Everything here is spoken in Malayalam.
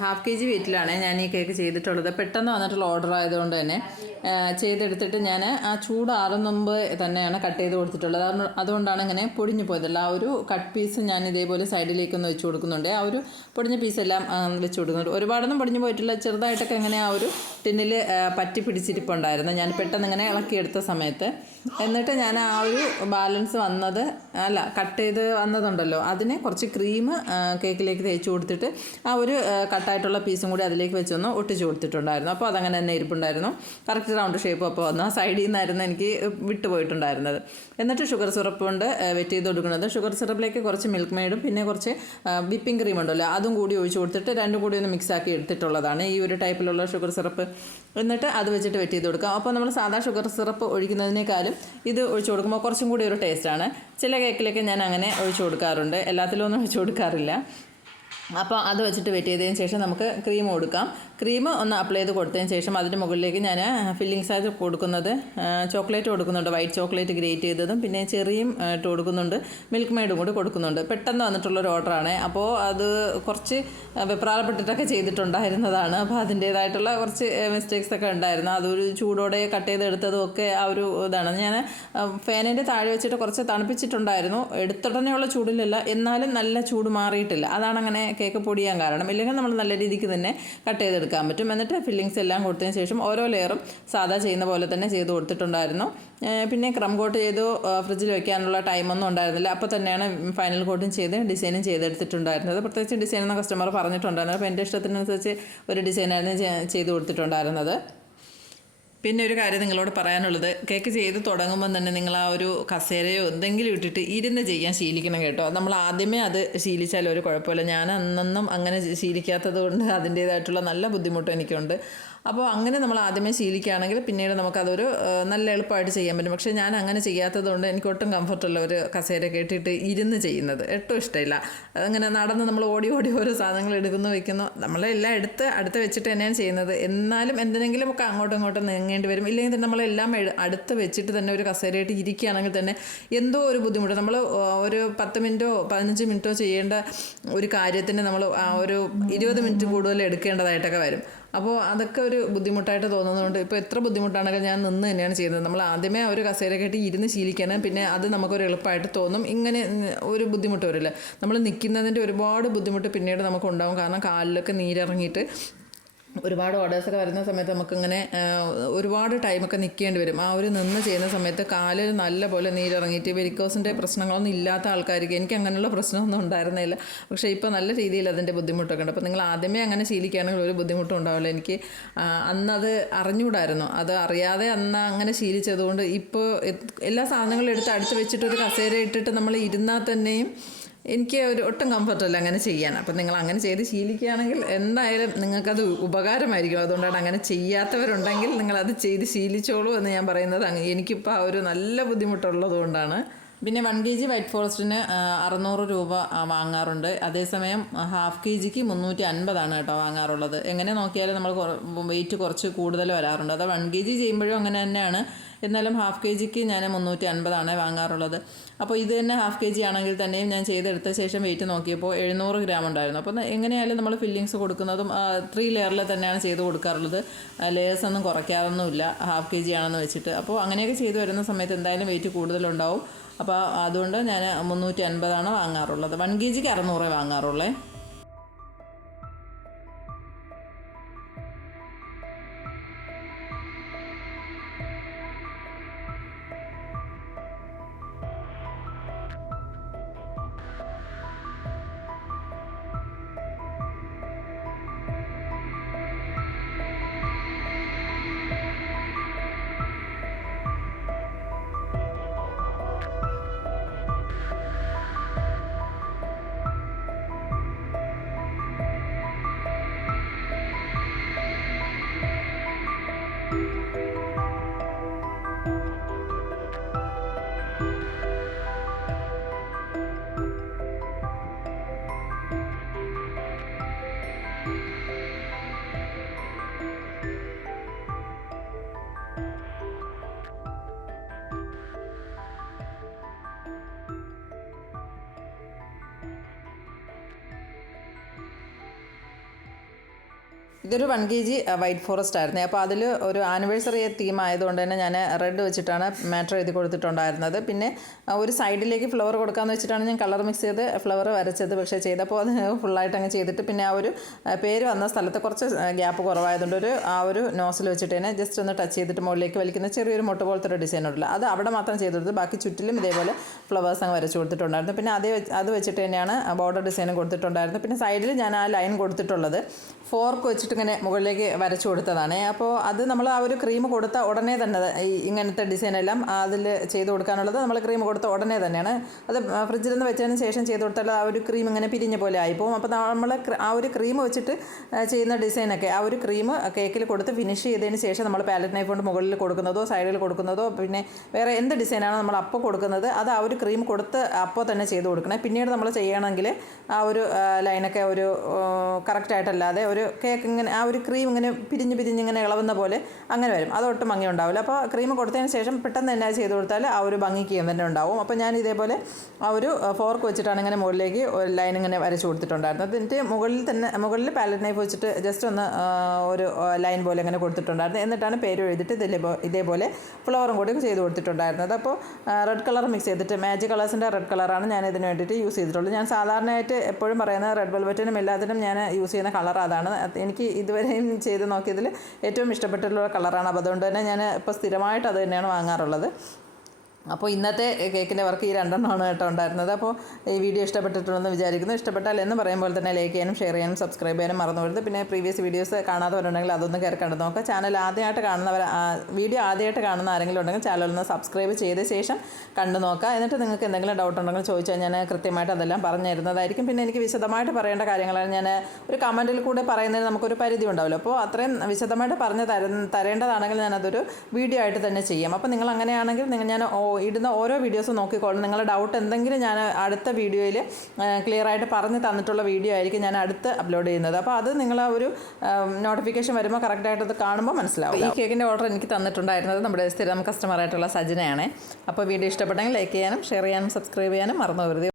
ഹാഫ് കെ ജി വെയിറ്റിലാണ് ഞാൻ ഈ കേക്ക് ചെയ്തിട്ടുള്ളത്. പെട്ടെന്ന് വന്നിട്ടുള്ള ഓർഡർ ആയതുകൊണ്ട് തന്നെ ചെയ്തെടുത്തിട്ട് ഞാൻ ആ ചൂടാറും മുമ്പ് തന്നെയാണ് കട്ട് ചെയ്ത് കൊടുത്തിട്ടുള്ളത്. അതുകൊണ്ട് അതുകൊണ്ടാണ് ഇങ്ങനെ പൊടിഞ്ഞു പോയതല്ല ആ ഒരു കട്ട് പീസ് ഞാൻ ഇതേപോലെ സൈഡിലേക്കൊന്ന് വെച്ച് കൊടുക്കുന്നുണ്ട്. ആ ഒരു പൊടിഞ്ഞ പീസെല്ലാം വെച്ച് കൊടുക്കുന്നുണ്ട്. ഒരുപാടൊന്നും പൊടിഞ്ഞു പോയിട്ടില്ല ചെറുതായിട്ടൊക്കെ ഇങ്ങനെ ആ ഒരു ടിന്നിൽ പറ്റി പിടിച്ചിരിപ്പുണ്ടായിരുന്നു. ഞാൻ പെട്ടെന്ന് ഇങ്ങനെ ഇളക്കിയെടുത്ത സമയത്ത്. എന്നിട്ട് ഞാൻ ആ ഒരു ബാലൻസ് വന്നത് അല്ല കട്ട് ചെയ്ത് വന്നതുണ്ടല്ലോ. അതിന് കുറച്ച് ക്രീം കേക്കിലേക്ക് തേച്ച് കൊടുത്തിട്ട് ആ ഒരു കട്ടായിട്ടുള്ള പീസും കൂടി അതിലേക്ക് വെച്ചൊന്ന് ഒട്ടിച്ച് കൊടുത്തിട്ടുണ്ടായിരുന്നു. അപ്പോൾ അതങ്ങനെ തന്നെ ഇരിപ്പുണ്ടായിരുന്നു. കറക്റ്റ് റൗണ്ട് ഷേപ്പ് അപ്പോൾ വന്നു. ആ സൈഡിൽ നിന്നായിരുന്നു എനിക്ക് വിട്ടുപോയിട്ടുണ്ടായിരുന്നത് എന്നിട്ട് ഷുഗർ സിറപ്പ് കൊണ്ട് വെറ്റ് ചെയ്ത് കൊടുക്കുന്നത്. ഷുഗർ സിറപ്പിലേക്ക് കുറച്ച് മിൽക്ക് മെയ്ഡും പിന്നെ കുറച്ച് വിപ്പിംഗ് ക്രീം ഉണ്ടല്ലോ അതും കൂടി ഒഴിച്ച് കൊടുത്തിട്ട് രണ്ടും കൂടി ഒന്ന് മിക്സ് ആക്കി എടുത്തിട്ടുള്ളതാണ്. ഈ ഒരു ടൈപ്പിലുള്ള ഷുഗർ സിറപ്പ് എന്നിട്ട് അത് വെച്ചിട്ട് വെറ്റ് ചെയ്ത് കൊടുക്കാം അപ്പോൾ നമ്മൾ സാധാ ഷുഗർ സിറപ്പ് ഒഴിക്കുന്നതിനേക്കാളും ഇത് ഒഴിച്ചു കൊടുക്കുമ്പോൾ കുറച്ചും കൂടി ഒരു ടേസ്റ്റാണ് ചില കേക്കിലൊക്കെ ഞാൻ അങ്ങനെ ഒഴിച്ചു കൊടുക്കാറുണ്ട്. എല്ലാത്തിലും ഒന്നും ഒഴിച്ചു കൊടുക്കാറില്ല. അപ്പോൾ അത് വെച്ചിട്ട് വെറ്റ് ചെയ്തതിന് ശേഷം നമുക്ക് ക്രീം കൊടുക്കാം ക്രീം ഒന്ന് അപ്ലൈ ചെയ്ത് കൊടുത്തതിന് ശേഷം അതിന്റെ മുകളിലേക്ക് ഞാൻ ഫില്ലിങ്സ് ആയിട്ട് കൊടുക്കുന്നത് ചോക്ലേറ്റ് കൊടുക്കുന്നുണ്ട്. വൈറ്റ് ചോക്ലേറ്റ് ഗ്രേറ്റ് ചെയ്തതും പിന്നെ ചെറിയും ഇട്ട് കൊടുക്കുന്നുണ്ട്. മിൽക്ക് മെയ്ഡും കൂടി കൊടുക്കുന്നുണ്ട്. പെട്ടെന്ന് വന്നിട്ടുള്ളൊരു ഓർഡറാണ്. അപ്പോൾ അത് കുറച്ച് വെപ്രാളപ്പെട്ടിട്ടൊക്കെ ചെയ്തിട്ടുണ്ടായിരുന്നതാണ്. അപ്പോൾ അതിന്റേതായിട്ടുള്ള കുറച്ച് മിസ്റ്റേക്സ് ഒക്കെ ഉണ്ടായിരുന്നു. അതൊരു ചൂടോടെ കട്ട് ചെയ്തെടുത്തതും ഒക്കെ ആ ഒരു ഇതാണ്. ഞാൻ ഫാനിന്റെ താഴെ വെച്ചിട്ട് കുറച്ച് തണുപ്പിച്ചിട്ടുണ്ടായിരുന്നു. എടുത്തുടനെയുള്ള ചൂടിലല്ല എന്നാലും നല്ല ചൂട് മാറിയിട്ടില്ല. അതാണ് അങ്ങനെ കേക്ക് പൊടിയാൻ കാരണം. ഇല്ലെങ്കിൽ നമ്മൾ നല്ല രീതിക്ക് തന്നെ കട്ട് ചെയ്തെടുക്കാൻ പറ്റും. എന്നിട്ട് ഫില്ലിങ്സ് എല്ലാം കൊടുത്തതിന് ശേഷം ഓരോ ലെയറും സാധാ ചെയ്യുന്ന പോലെ തന്നെ ചെയ്ത് കൊടുത്തിട്ടുണ്ടായിരുന്നു. പിന്നെ ക്രം കോട്ട് ചെയ്തു ഫ്രിഡ്ജിൽ വെക്കാനുള്ള ടൈമൊന്നും ഉണ്ടായിരുന്നില്ല. അപ്പോൾ തന്നെയാണ് ഫൈനൽ കോട്ടും ചെയ്ത് ഡിസൈനും ചെയ്തെടുത്തിട്ടുണ്ടായിരുന്നത്. പ്രത്യേകിച്ച് ഡിസൈൻ എന്ന കസ്റ്റമർ പറഞ്ഞിട്ടുണ്ടായിരുന്നു അപ്പോൾ എന്റെ ഇഷ്ടത്തിനനുസരിച്ച് ഒരു ഡിസൈനായിരുന്നു ചെയ്ത് കൊടുത്തിട്ടുണ്ടായിരുന്നത്. പിന്നെ ഒരു കാര്യം നിങ്ങളോട് പറയാനുള്ളത് കേക്ക് ചെയ്ത് തുടങ്ങുമ്പോൾ തന്നെ നിങ്ങൾ ആ ഒരു കസേരയോ എന്തെങ്കിലും ഇട്ടിട്ട് ഇരുന്ന് ചെയ്യാൻ ശീലിക്കണം കേട്ടോ. നമ്മൾ ആദ്യമേ അത് ശീലിച്ചാൽ ഒരു കുഴപ്പമില്ല. ഞാൻ അന്നൊന്നും അങ്ങനെ ശീലിക്കാത്തത് കൊണ്ട് അതിന്റേതായിട്ടുള്ള നല്ല ബുദ്ധിമുട്ടും എനിക്കുണ്ട്. അപ്പോൾ അങ്ങനെ നമ്മൾ ആദ്യമേ ശീലിക്കുകയാണെങ്കിൽ പിന്നീട് നമുക്കതൊരു നല്ല എളുപ്പമായിട്ട് ചെയ്യാൻ പറ്റും. പക്ഷേ ഞാൻ അങ്ങനെ ചെയ്യാത്തത് കൊണ്ട് എനിക്ക് ഒട്ടും കംഫർട്ടുള്ള ഒരു കസേര കേട്ടിട്ട് ഇരുന്ന് ചെയ്യുന്നത് ഏറ്റവും ഇഷ്ടമില്ല. അങ്ങനെ നടന്ന് നമ്മൾ ഓടി ഓടി ഓരോ സാധനങ്ങൾ എടുക്കുന്നു വെക്കുന്നു. നമ്മളെല്ലാം എടുത്ത് അടുത്ത് വെച്ചിട്ട് തന്നെയാണ് ചെയ്യുന്നത്. എന്നാലും എന്തിനെങ്കിലും ഒക്കെ അങ്ങോട്ടും ഇങ്ങോട്ടും നീങ്ങേണ്ടി വരും. ഇല്ലെങ്കിൽ തന്നെ നമ്മളെല്ലാം അടുത്ത് വെച്ചിട്ട് തന്നെ ഒരു കസേരയായിട്ട് ഇരിക്കുകയാണെങ്കിൽ തന്നെ എന്തോ ഒരു ബുദ്ധിമുട്ട്. നമ്മൾ ഒരു പത്ത് മിനിറ്റോ പതിനഞ്ച് മിനിറ്റോ ചെയ്യേണ്ട ഒരു കാര്യത്തിന് നമ്മൾ ആ ഒരു ഇരുപത് മിനിറ്റ് കൂടുതൽ എടുക്കേണ്ടതായിട്ടൊക്കെ വരും. അപ്പോൾ അതൊക്കെ ഒരു ബുദ്ധിമുട്ടായിട്ട് തോന്നുന്നതുകൊണ്ട് ഇപ്പോൾ എത്ര ബുദ്ധിമുട്ടാണെങ്കിലും ഞാൻ നിന്ന് തന്നെയാണ് ചെയ്യുന്നത്. നമ്മൾ ആദ്യമേ ഒരു കസേര കെട്ടി ഇരുന്ന് ശീലിക്കണം പിന്നെ അത് നമുക്കൊരു എളുപ്പമായിട്ട് തോന്നും. ഇങ്ങനെ ഒരു ബുദ്ധിമുട്ട് വരില്ല. നമ്മൾ നിൽക്കുന്നതിന്റെ ഒരുപാട് ബുദ്ധിമുട്ട് പിന്നീട് നമുക്ക് ഉണ്ടാവും. കാരണം കാലിലൊക്കെ നീരിറങ്ങിയിട്ട് ഒരുപാട് ഓർഡേഴ്സൊക്കെ വരുന്ന സമയത്ത് നമുക്കിങ്ങനെ ഒരുപാട് ടൈമൊക്കെ നിൽക്കേണ്ടി വരും. ആ ഒരു നിന്ന് ചെയ്യുന്ന സമയത്ത് കാലിൽ നല്ല പോലെ നീരിറങ്ങിയിട്ട് വെരിക്കോസിന്റെ പ്രശ്നങ്ങളൊന്നും ഇല്ലാത്ത ആൾക്കാർക്ക് എനിക്ക് അങ്ങനെയുള്ള പ്രശ്നമൊന്നും ഉണ്ടായിരുന്നില്ല. പക്ഷേ ഇപ്പോൾ നല്ല രീതിയിൽ അതിന്റെ ബുദ്ധിമുട്ടൊക്കെ ഉണ്ട്. അപ്പോൾ നിങ്ങൾ ആദ്യമേ അങ്ങനെ ശീലിക്കുകയാണെങ്കിൽ ഒരു ബുദ്ധിമുട്ടും ഉണ്ടാവില്ല. എനിക്ക് അന്നത് അറിഞ്ഞുകൂടായിരുന്നു. അത് അറിയാതെ അന്ന് അങ്ങനെ ശീലിച്ചതുകൊണ്ട് ഇപ്പോൾ എല്ലാ സാധനങ്ങളും എടുത്ത് അടുത്ത് വെച്ചിട്ട് ഒരു കസേര ഇട്ടിട്ട് നമ്മൾ ഇരുന്നാൽ തന്നെയും എനിക്ക് ഒരു ഒട്ടും കംഫർട്ടല്ല അങ്ങനെ ചെയ്യാൻ. അപ്പം നിങ്ങൾ അങ്ങനെ ചെയ്ത് ശീലിക്കുകയാണെങ്കിൽ എന്തായാലും നിങ്ങൾക്കത് ഉപകാരമായിരിക്കും. അതുകൊണ്ടാണ് അങ്ങനെ ചെയ്യാത്തവരുണ്ടെങ്കിൽ നിങ്ങളത് ചെയ്ത് ശീലിച്ചോളൂ എന്ന് ഞാൻ പറയുന്നത്. എനിക്കിപ്പോൾ ആ ഒരു നല്ല ബുദ്ധിമുട്ടുള്ളത് കൊണ്ടാണ് പിന്നെ വൺ കെ ജി വൈറ്റ് ഫോറസ്റ്റിന് അറുന്നൂറ് രൂപ വാങ്ങാറുണ്ട്. അതേസമയം ഹാഫ് കെ ജിക്ക് മുന്നൂറ്റി അൻപതാണ് കേട്ടോ വാങ്ങാറുള്ളത്. എങ്ങനെ നോക്കിയാലും നമ്മൾ വെയിറ്റ് കുറച്ച് കൂടുതൽ വരാറുണ്ട്. അത് വൺ കെ ജി ചെയ്യുമ്പോഴും അങ്ങനെ തന്നെയാണ്. എന്നാലും ഹാഫ് കെ ജിക്ക് ഞാൻ മുന്നൂറ്റി അൻപതാണ് വാങ്ങാറുള്ളത്. അപ്പോൾ ഇത് തന്നെ ഹാഫ് കെ ജി ആണെങ്കിൽ തന്നെയും ഞാൻ ചെയ്തെടുത്ത ശേഷം വെയിറ്റ് നോക്കിയപ്പോൾ എഴുന്നൂറ് ഗ്രാം ഉണ്ടായിരുന്നു. അപ്പോൾ എങ്ങനെയായാലും നമ്മൾ ഫില്ലിങ്സ് കൊടുക്കുന്നതും ത്രീ ലെയറിൽ തന്നെയാണ് ചെയ്ത് കൊടുക്കാറുള്ളത്. ലെയേഴ്സ് ഒന്നും കുറയ്ക്കാറൊന്നുമില്ല ഹാഫ് കെ ജി ആണെന്ന് വെച്ചിട്ട്. അപ്പോൾ അങ്ങനെയൊക്കെ ചെയ്തു വരുന്ന സമയത്ത് എന്തായാലും വെയിറ്റ് കൂടുതലുണ്ടാവും. അപ്പോൾ അതുകൊണ്ട് ഞാൻ മുന്നൂറ്റി അൻപതാണ് വാങ്ങാറുള്ളത്. വൺ കെ ജിക്ക് അറുന്നൂറേ വാങ്ങാറുള്ളേ. ഇതൊരു one K G white forest ആയിരുന്നു. അപ്പോൾ അതിൽ ഒരു ആനിവേഴ്സറി തീം ആയതുകൊണ്ട് തന്നെ ഞാൻ റെഡ് വെച്ചിട്ടാണ് മാറ്റർ എഴുതി കൊടുത്തിട്ടുണ്ടായിരുന്നത്. പിന്നെ ഒരു സൈഡിലേക്ക് ഫ്ലവർ കൊടുക്കാമെന്ന് വെച്ചിട്ടാണ് ഞാൻ കളർ മിക്സ് ചെയ്ത് ഫ്ലവർ വരച്ചത് പക്ഷേ ചെയ്തപ്പോൾ അത് ഫുള്ളായിട്ട് അങ്ങ് ചെയ്തിട്ട് പിന്നെ ആ ഒരു പേര് വന്ന സ്ഥലത്ത് കുറച്ച് ഗ്യാപ്പ് കുറവായതുകൊണ്ട് ഒരു ആ ഒരു നോസിൽ വെച്ചിട്ട് തന്നെ ജസ്റ്റ് ഒന്ന് ടച്ച് ചെയ്തിട്ട് മുകളിലേക്ക് വലിക്കുന്ന ചെറിയൊരു മുട്ട പോലത്തെ ഒരു ഡിസൈൻ ഉണ്ടല്ലോ. അത് അവിടെ മാത്രം ചെയ്ത് കൊടുത്തത് ബാക്കി ചുറ്റിലും ഇതേപോലെ ഫ്ലവേഴ്സ് അങ്ങ് വരച്ച് കൊടുത്തിട്ടുണ്ടായിരുന്നു. പിന്നെ അതേ അത് വെച്ചിട്ട് തന്നെയാണ് ബോർഡർ ഡിസൈനും കൊടുത്തിട്ടുണ്ടായിരുന്നു പിന്നെ സൈഡിൽ ഞാൻ ആ ലൈൻ കൊടുത്തിട്ടുള്ളത്. ഫോർക്ക് വെച്ചിട്ട് ഇങ്ങനെ മുകളിലേക്ക് വരച്ചു കൊടുത്തതാണ്. അപ്പോൾ അത് നമ്മൾ ആ ഒരു ക്രീം കൊടുത്ത ഉടനെ തന്നെ ഇങ്ങനത്തെ ഡിസൈനെല്ലാം അതിൽ ചെയ്ത് കൊടുക്കാനുള്ളത് നമ്മൾ ക്രീം കൊടുത്ത ഉടനെ തന്നെയാണ്. അത് ഫ്രിഡ്ജിൽ നിന്ന് വെച്ചതിന് ശേഷം ചെയ്ത് കൊടുത്താൽ ആ ഒരു ക്രീം ഇങ്ങനെ പിരിഞ്ഞ പോലെ ആയിപ്പോവും. അപ്പോൾ നമ്മൾ ആ ഒരു ക്രീം വെച്ചിട്ട് ചെയ്യുന്ന ഡിസൈനൊക്കെ ആ ഒരു ക്രീം കേക്കിൽ കൊടുത്ത് ഫിനിഷ് ചെയ്തതിന് ശേഷം നമ്മൾ പാലറ്റ് നൈഫ് കൊണ്ട് മുകളിൽ കൊടുക്കുന്നതോ സൈഡിൽ കൊടുക്കുന്നതോ പിന്നെ വേറെ എന്ത് ഡിസൈനാണ് നമ്മൾ അപ്പോൾ കൊടുക്കുന്നത് അത് ആ ഒരു ക്രീം കൊടുത്ത് അപ്പോൾ തന്നെ ചെയ്ത് കൊടുക്കണം. പിന്നീട് നമ്മൾ ചെയ്യണമെങ്കിൽ ആ ഒരു ലൈനൊക്കെ ഒരു കറക്റ്റായിട്ടല്ലാതെ ഒരു കേക്ക് ഇങ്ങനെ ആ ഒരു ക്രീം ഇങ്ങനെ പിരിഞ്ഞ് പിരിഞ്ഞ് ഇങ്ങനെ ഇളവുന്ന പോലെ അങ്ങനെ വരും. അതൊട്ടും ഭംഗി ഉണ്ടാവില്ല. അപ്പോൾ ക്രീം കൊടുത്തതിന് ശേഷം പെട്ടെന്ന് തന്നെ ചെയ്ത് കൊടുത്താൽ ആ ഒരു ഭംഗിക്ക് തന്നെ ഉണ്ടാവും. അപ്പോൾ ഞാൻ ഇതേപോലെ ആ ഒരു ഫോർക്ക് വെച്ചിട്ടാണ് ഇങ്ങനെ മുകളിലേക്ക് ഒരു ലൈൻ ഇങ്ങനെ വരച്ച് കൊടുത്തിട്ടുണ്ടായിരുന്നത്. എന്നിട്ട് മുകളിൽ തന്നെ മുകളിൽ പാലറ്റ് നൈഫ് വെച്ചിട്ട് ജസ്റ്റ് ഒന്ന് ഒരു ലൈൻ പോലെ ഇങ്ങനെ കൊടുത്തിട്ടുണ്ടായിരുന്നു. എന്നിട്ടാണ് പേര് എഴുതിയിട്ട് ഇതിലെ ഇതേപോലെ ഫ്ലവറും കൂടി ചെയ്ത് കൊടുത്തിട്ടുണ്ടായിരുന്നത്. അപ്പോൾ റെഡ് കളർ മിക്സ് ചെയ്തിട്ട് മാജിക് കളേഴ്സിന്റെ റെഡ് കളറാണ് ഞാൻ ഇതിന് വേണ്ടിയിട്ട് യൂസ് ചെയ്തിട്ടുള്ളത്. ഞാൻ സാധാരണയായിട്ട് എപ്പോഴും പറയുന്നത് റെഡ് വെൽവെറ്റിനും എല്ലാത്തിനും ഞാൻ യൂസ് ചെയ്യുന്ന കളർ അതാണ്. എനിക്ക് ഇതുവരെയും ചെയ്ത് നോക്കിയതിൽ ഏറ്റവും ഇഷ്ടപ്പെട്ടിട്ടുള്ള കളറാണ്. അപ്പോൾ അതുകൊണ്ട് തന്നെ ഞാൻ ഇപ്പോൾ സ്ഥിരമായിട്ട് അത് തന്നെയാണ് വാങ്ങാറുള്ളത്. അപ്പോൾ ഇന്നത്തെ കേക്കിന്റെ വർക്ക് ഈ രണ്ടെണ്ണമാണ് കേട്ടോ ഉണ്ടായിരുന്നത്. അപ്പോൾ ഈ വീഡിയോ ഇഷ്ടപ്പെട്ടിട്ടുണ്ടെന്ന് വിചാരിക്കുന്നു. ഇഷ്ടപ്പെട്ടാൽ എന്ന് പറയുമ്പോൾ തന്നെ ലൈക്ക് ചെയ്യാനും ഷെയർ ചെയ്യാനും സബ്സ്ക്രൈബ് ചെയ്യാനും മറന്നു പോകരുത് പിന്നെ പ്രീവിയസ് വീഡിയോസ് കാണാത്തവരുണ്ടെങ്കിൽ അതൊന്നും കയറി കണ്ടു നോക്കുക. ചാനൽ ആദ്യമായിട്ട് കാണുന്നവർ വീഡിയോ ആദ്യമായിട്ട് കാണുന്ന ആരെങ്കിലും ഉണ്ടെങ്കിൽ ചാനൽ ഒന്ന് സബ്സ്ക്രൈബ് ചെയ്ത ശേഷം കണ്ടു നോക്കുക. എന്നിട്ട് നിങ്ങൾക്ക് എന്തെങ്കിലും ഡൗട്ട് ഉണ്ടെങ്കിൽ ചോദിച്ചാൽ ഞാൻ കൃത്യമായിട്ട് അതെല്ലാം പറഞ്ഞു തരുന്നതായിരിക്കും. പിന്നെ എനിക്ക് വിശദമായിട്ട് പറയേണ്ട കാര്യങ്ങളാണ് ഞാൻ ഒരു കമന്റിൽ കൂടെ പറയുന്നതിന് നമുക്കൊരു പരിധി ഉണ്ടാവില്ല. അപ്പോൾ അത്രയും വിശദമായിട്ട് പറഞ്ഞു തര തരേണ്ടതാണെങ്കിൽ ഞാനതൊരു വീഡിയോ ആയിട്ട് തന്നെ ചെയ്യാം. അപ്പോൾ നിങ്ങൾ അങ്ങനെയാണെങ്കിൽ നിങ്ങൾ ഞാൻ ഇടുന്ന ഓരോ വീഡിയോസും നോക്കിക്കോളും. നിങ്ങളുടെ ഡൗട്ട് എന്തെങ്കിലും ഞാൻ അടുത്ത വീഡിയോയിൽ ക്ലിയർ ആയിട്ട് പറഞ്ഞു തന്നിട്ടുള്ള വീഡിയോ ആയിരിക്കും ഞാൻ അടുത്ത് അപ്ലോഡ് ചെയ്യുന്നത്. അപ്പോൾ അത് നിങ്ങൾ ഒരു നോട്ടിഫിക്കേഷൻ വരുമ്പോൾ കറക്റ്റായിട്ട് അത് കാണുമ്പോൾ മനസ്സിലാവും. ഈ കേക്കിന്റെ ഓർഡർ എനിക്ക് തന്നിട്ടുണ്ടായിരുന്നത് നമ്മുടെ സ്ഥിരം കസ്റ്റമറായിട്ടുള്ള സജനയാണ്. അപ്പോൾ വീഡിയോ ഇഷ്ടപ്പെട്ടെങ്കിൽ ലൈക്ക് ചെയ്യാനും ഷെയർ ചെയ്യാനും സബ്സ്ക്രൈബ് ചെയ്യാനും മറന്നു